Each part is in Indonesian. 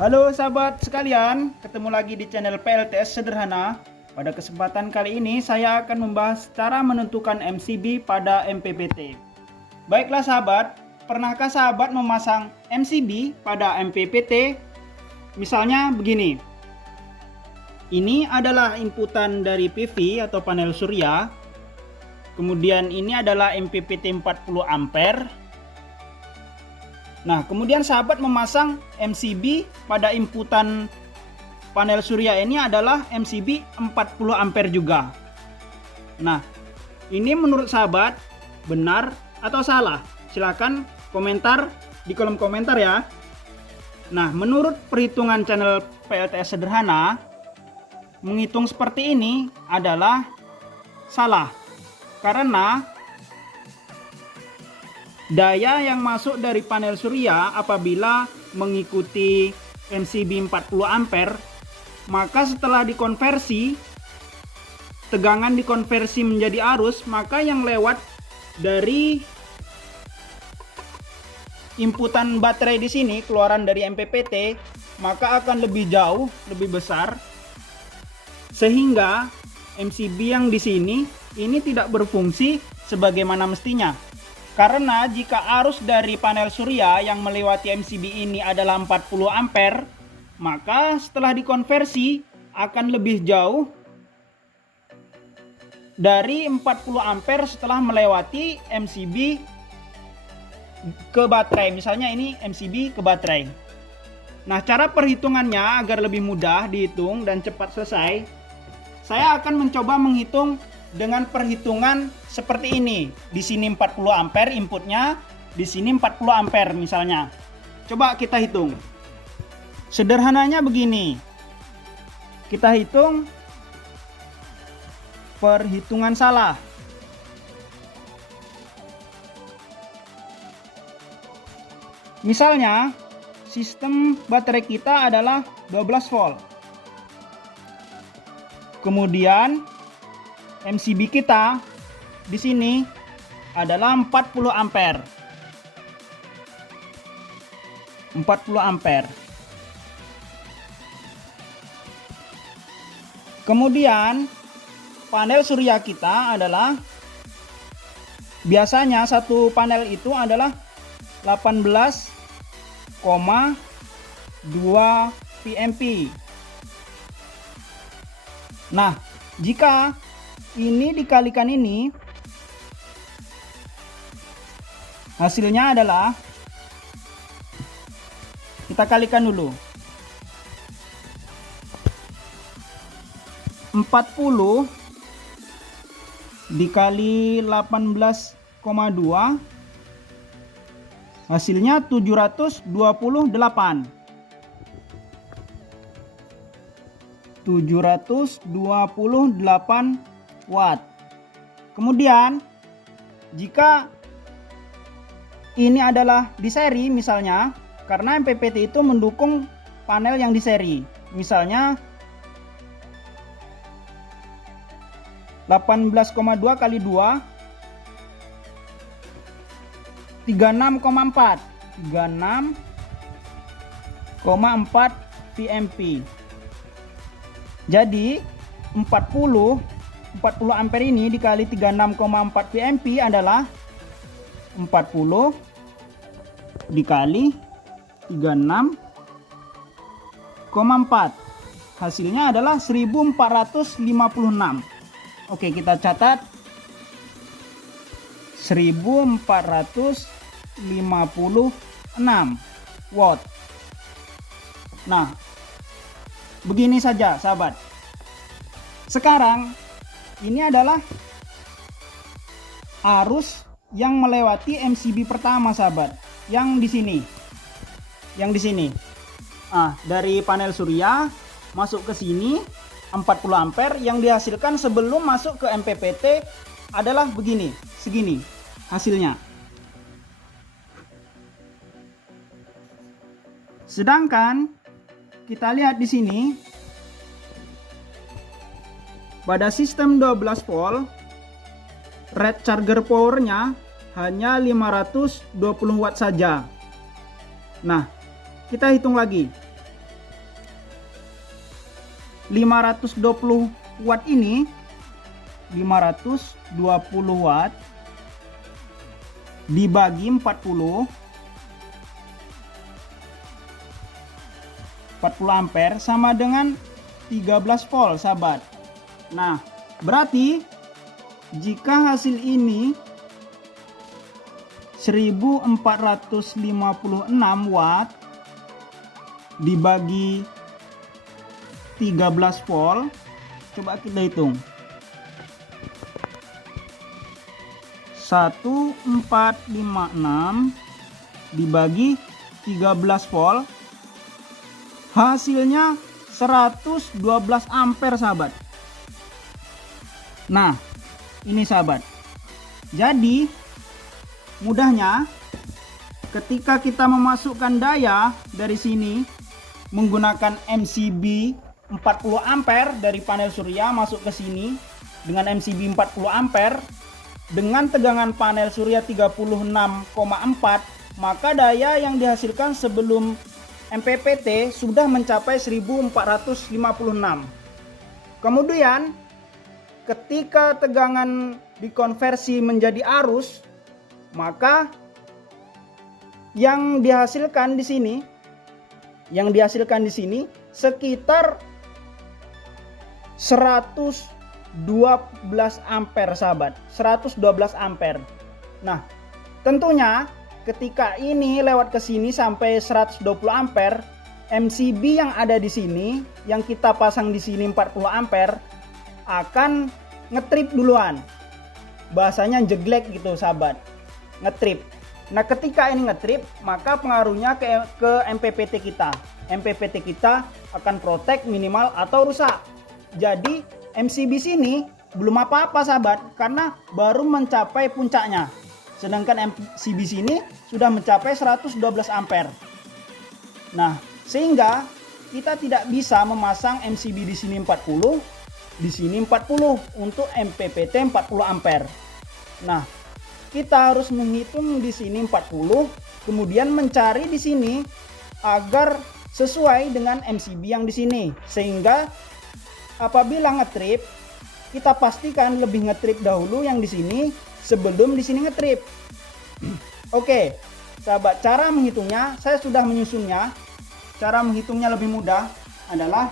Halo sahabat sekalian, ketemu lagi di channel PLTS Sederhana. Pada kesempatan kali ini saya akan membahas cara menentukan MCB pada MPPT. Baiklah sahabat, pernahkah sahabat memasang MCB pada MPPT? Misalnya begini. Ini adalah inputan dari PV atau panel surya. Kemudian ini adalah MPPT 40 ampere. Nah, kemudian sahabat memasang MCB pada inputan panel surya ini adalah MCB 40 ampere juga. Nah, ini menurut sahabat benar atau salah? Silakan komentar di kolom komentar ya. Nah, menurut perhitungan channel PLTS Sederhana, menghitung seperti ini adalah salah. Karena daya yang masuk dari panel surya apabila mengikuti MCB 40 ampere, maka setelah dikonversi, tegangan dikonversi menjadi arus, maka yang lewat dari inputan baterai di sini, keluaran dari MPPT, maka akan lebih jauh, lebih besar, sehingga MCB yang di sini ini tidak berfungsi sebagaimana mestinya. Karena jika arus dari panel surya yang melewati MCB ini adalah 40 ampere, maka setelah dikonversi akan lebih jauh dari 40 ampere setelah melewati MCB ke baterai. Misalnya ini MCB ke baterai. Nah, cara perhitungannya agar lebih mudah dihitung dan cepat selesai, saya akan mencoba menghitung dengan perhitungan seperti ini. Di sini 40 ampere inputnya, di sini 40 ampere misalnya. Coba kita hitung. Sederhananya begini. Kita hitung perhitungan salah. Misalnya, sistem baterai kita adalah 12 volt. Kemudian MCB kita di sini adalah 40 ampere. 40 ampere. Kemudian panel surya kita adalah, biasanya satu panel itu adalah 18,2 VMP. Nah, jika ini dikalikan ini, hasilnya adalah, kita kalikan dulu, 40 dikali 18,2, hasilnya 728. 728 watt. Kemudian jika ini adalah di seri misalnya, karena MPPT itu mendukung panel yang di seri, misalnya 18,2 kali 2, 36,4 VMP. Jadi 40 ampere ini dikali 36,4 VMP adalah 40 dikali 36,4. Hasilnya adalah 1456. Oke, kita catat 1456 watt. Nah, begini saja sahabat. Sekarang ini adalah arus yang melewati MCB pertama sahabat, yang di sini. Yang di sini. Dari panel surya masuk ke sini 40 ampere, yang dihasilkan sebelum masuk ke MPPT adalah begini, segini hasilnya. Sedangkan kita lihat di sini, pada sistem 12 volt, rate charger powernya hanya 520 watt saja. Nah, kita hitung lagi. 520 watt ini, 520 watt dibagi 40 ampere sama dengan 13 volt, sahabat. Nah, berarti jika hasil ini 1456 watt dibagi 13 volt, coba kita hitung. 1456 dibagi 13 volt, hasilnya 112 ampere, sahabat. Nah, ini sahabat. Jadi mudahnya ketika kita memasukkan daya dari sini menggunakan MCB 40 ampere dari panel surya masuk ke sini dengan MCB 40 ampere dengan tegangan panel surya 36,4, maka daya yang dihasilkan sebelum MPPT sudah mencapai 1456. Kemudian ketika tegangan dikonversi menjadi arus, maka yang dihasilkan di sini sekitar 112 ampere, sahabat. 112 ampere. Nah, tentunya ketika ini lewat ke sini sampai 120 ampere, MCB yang ada di sini yang kita pasang di sini 40 ampere akan ngetrip duluan. Bahasanya jeglek gitu, sahabat. Ngetrip. Nah, ketika ini ngetrip, maka pengaruhnya ke MPPT kita. MPPT kita akan protek minimal atau rusak. Jadi MCB sini belum apa-apa, sahabat, karena baru mencapai puncaknya. Sedangkan MCB sini sudah mencapai 112 ampere. Nah, sehingga kita tidak bisa memasang MCB di sini 40, di sini 40 untuk MPPT 40 ampere. Nah, kita harus menghitung di sini 40, kemudian mencari di sini agar sesuai dengan MCB yang di sini, sehingga apabila ngetrip kita pastikan lebih ngetrip dahulu yang di sini sebelum di sini ngetrip. Oke, sahabat, cara menghitungnya saya sudah menyusunnya. Cara menghitungnya lebih mudah adalah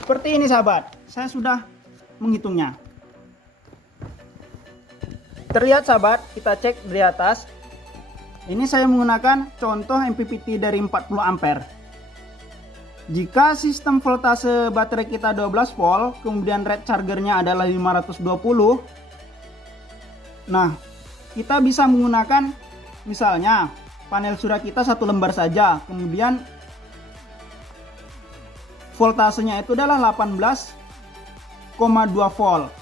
seperti ini, sahabat. Saya sudah menghitungnya. Terlihat, sahabat, kita cek di atas. Ini saya menggunakan contoh MPPT dari 40 ampere. Jika sistem voltase baterai kita 12 volt, kemudian rate chargernya adalah 520. Nah, kita bisa menggunakan misalnya panel surya kita 1 lembar saja, kemudian voltasenya itu adalah 18,2 volt.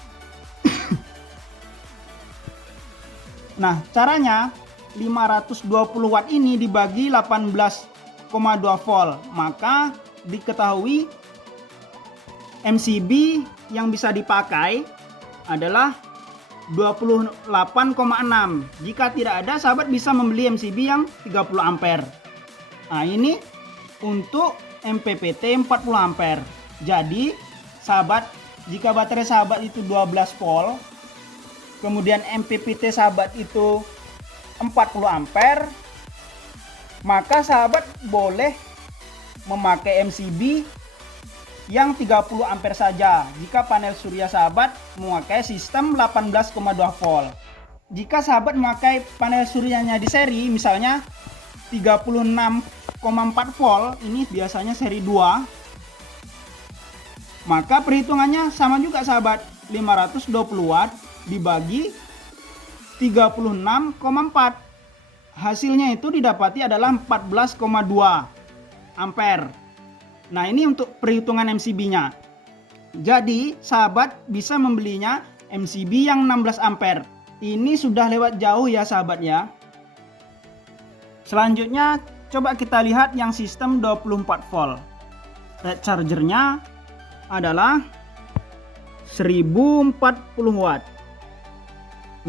Nah, caranya 520 watt ini dibagi 18,2 volt, maka diketahui MCB yang bisa dipakai adalah 28,6. Jika tidak ada, sahabat bisa membeli MCB yang 30 ampere. Nah, ini untuk MPPT 40 ampere. Jadi, sahabat, jika baterai sahabat itu 12 volt, kemudian MPPT sahabat itu 40 ampere, maka sahabat boleh memakai MCB yang 30 ampere saja jika panel surya sahabat memakai sistem 18,2 volt. Jika sahabat memakai panel suryanya di seri misalnya 36,4 volt, ini biasanya seri 2, maka perhitungannya sama juga, sahabat. 520 watt dibagi 36,4, hasilnya itu didapati adalah 14,2 ampere. Nah, ini untuk perhitungan MCB-nya. Jadi, sahabat bisa membelinya MCB yang 16 ampere. Ini sudah lewat jauh ya, sahabat ya. Selanjutnya, coba kita lihat yang sistem 24 volt. Rate chargernya adalah 1040 watt.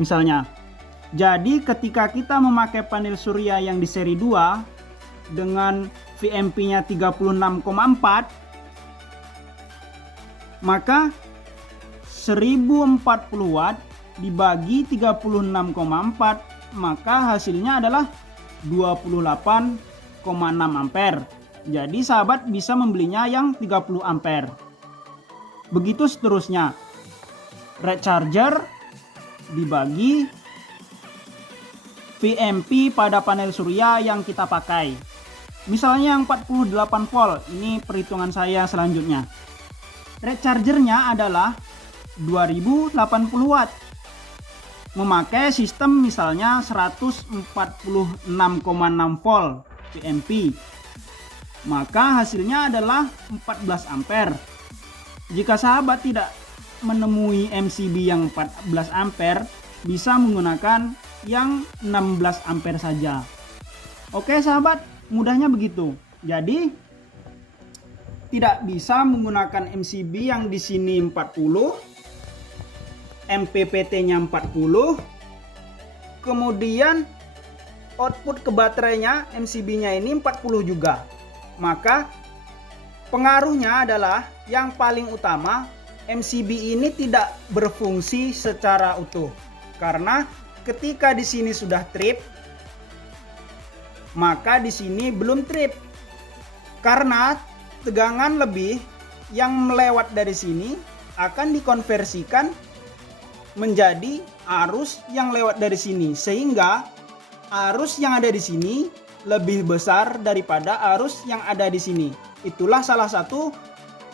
Misalnya. Jadi ketika kita memakai panel surya yang di seri 2 dengan VMP-nya 36,4, Maka 1040 watt dibagi 36,4, maka hasilnya adalah 28,6 ampere. Jadi sahabat bisa membelinya yang 30 ampere. Begitu seterusnya. Red charger dibagi VMP pada panel surya yang kita pakai. Misalnya yang 48 volt, ini perhitungan saya selanjutnya. Red chargernya adalah 2080 watt. Memakai sistem misalnya 146,6 volt VMP. Maka hasilnya adalah 14 ampere. Jika sahabat tidak menemui MCB yang 14 ampere, bisa menggunakan yang 16 ampere saja. Oke sahabat, mudahnya begitu. Jadi tidak bisa menggunakan MCB yang di sini 40, MPPT-nya 40, kemudian output ke baterainya MCB-nya ini 40 juga. Maka pengaruhnya adalah yang paling utama, MCB ini tidak berfungsi secara utuh. Karena ketika di sini sudah trip, maka di sini belum trip. Karena tegangan lebih yang melewat dari sini akan dikonversikan menjadi arus yang lewat dari sini, sehingga arus yang ada di sini lebih besar daripada arus yang ada di sini. Itulah salah satu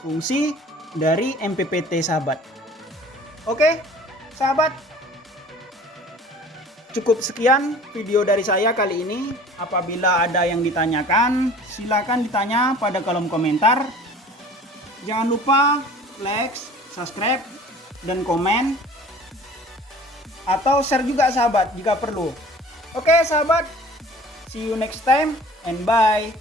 fungsi dari MPPT sahabat. Oke sahabat, cukup sekian video dari saya kali ini. Apabila ada yang ditanyakan, silakan ditanya pada kolom komentar. Jangan lupa like, subscribe, dan komen. Atau share juga sahabat jika perlu. Oke sahabat, see you next time and bye.